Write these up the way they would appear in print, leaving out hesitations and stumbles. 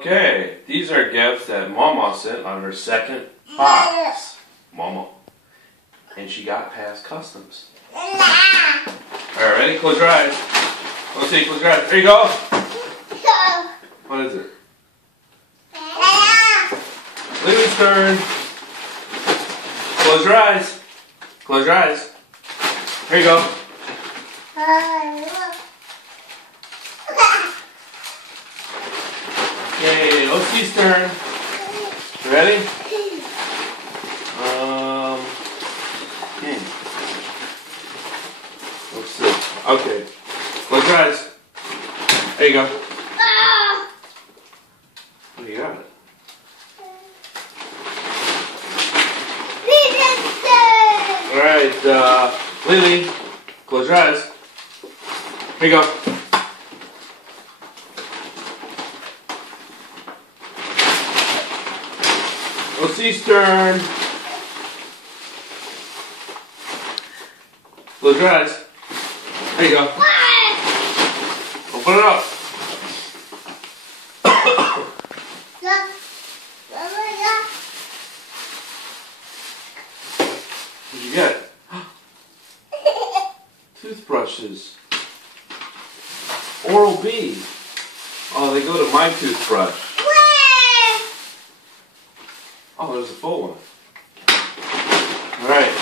Okay, these are gifts that Mama sent on her second box. Mama. And she got past customs. Alright, ready? Close your eyes. Let's see, close your eyes. There you go. What is it? Lily's turn. Close your eyes. Close your eyes. Here you go. Yay, Lucy's turn. Ready? Let's see. Okay. Close your eyes. There you go. What do you got? Alright, Lily, close your eyes. Here you go. Lucy's turn. Close your eyes. There you go. Open it up. What'd you get? Toothbrushes. Oral-B. Oh, they go to my toothbrush. Oh, there's a full one. Alright.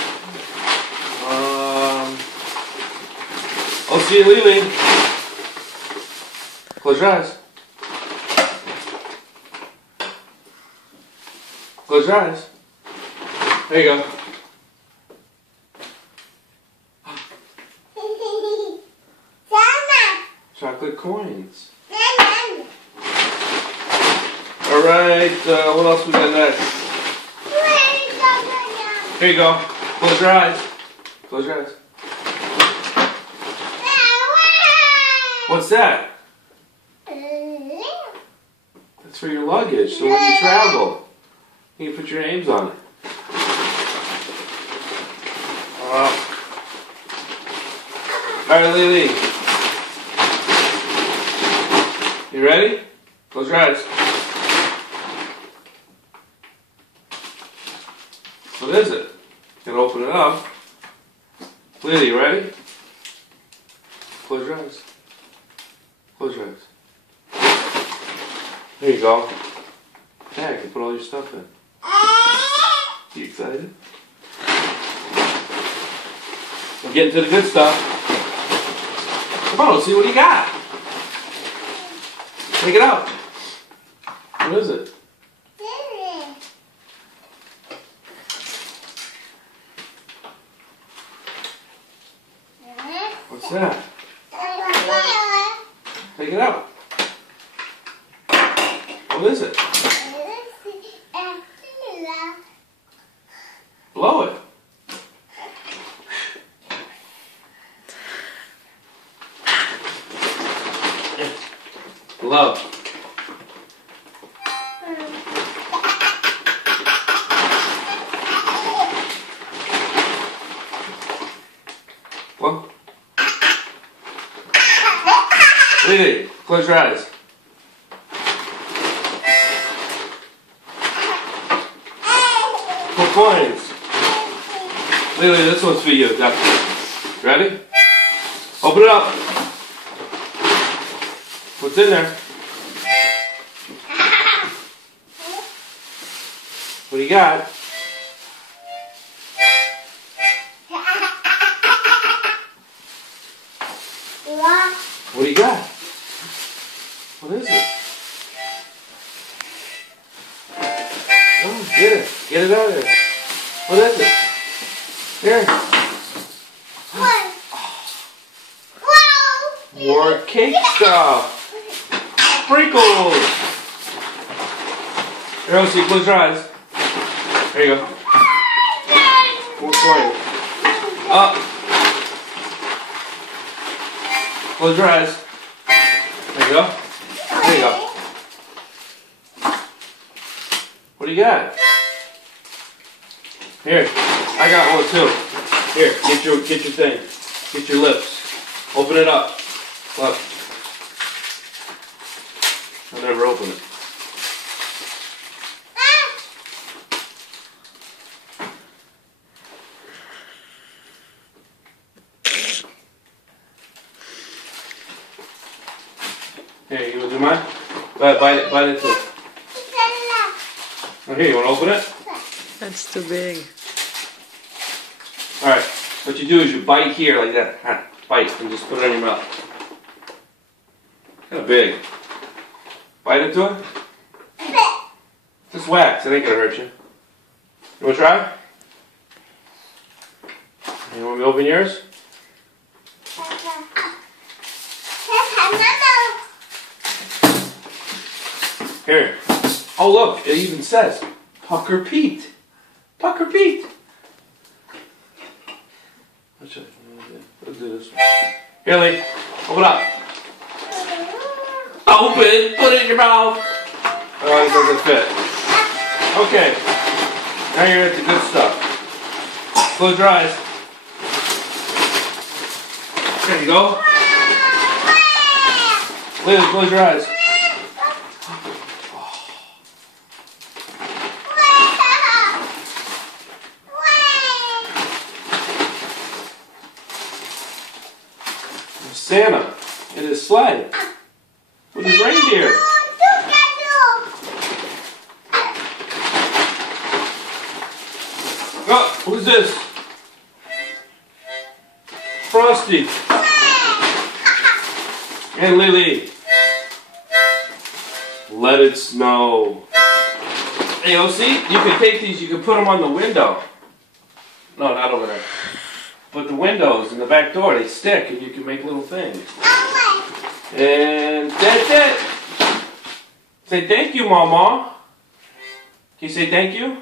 I'll see you, Lily. Close your eyes. Close your eyes. There you go. Chocolate coins. Alright, what else we got next? Here you go. Close your eyes. Close your eyes. What's that? That's for your luggage, so when you travel, you can put your names on it. Alright, Lily. You ready? Close your eyes. What is it? Gonna open it up. Lily, you ready? Close your eyes. Close your eyes. There you go. Yeah, I can put all your stuff in. You excited? We're getting to the good stuff. Come on, let's see what you got. Take it out. What is it? What's that? Take it out. What is it? Blow it. Love. What? Lily, close your eyes. More coins. Lily, this one's for you. Definitely. Ready? Open it up. What's in there? What do you got? What do you got? What is it? Oh, get it. Get it out of there. What is it? Here. More cake stuff. Sprinkles. Here, Elsie, close your eyes. There you go. More coins. Up. Close your eyes. There you go. There you go. What do you got? Here, I got one too. Here, get your thing. Get your lips. Open it up. Look. I'll never open it. Bite into it. Oh, here, you want to open it? That's too big. Alright, what you do is you bite here like that. Bite and just put it in your mouth. Kind of big. Bite into it. Just wax, it ain't gonna hurt you. You wanna try? You want me to open yours? Here. Oh look, it even says Pucker Pete. Pucker Pete. Let's do this one. Here, Lee. Open up. Open. Put it in your mouth. Oh, it doesn't fit. Okay. Now you're at the good stuff. Close your eyes. There you go. Lily, close your eyes. Santa in his sled with his reindeer. Oh, who's this? Frosty and Lily. Let it snow. Hey, oh, see, you can take these, you can put them on the window. No, not over there. But the windows in the back door, they stick and you can make little things. And that's it. Say thank you, Mama. Can you say thank you?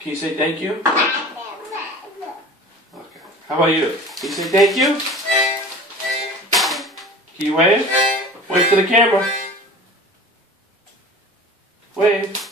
Can you say thank you? Okay. How about you? Can you say thank you? Can you wave? Wave to the camera. Wave.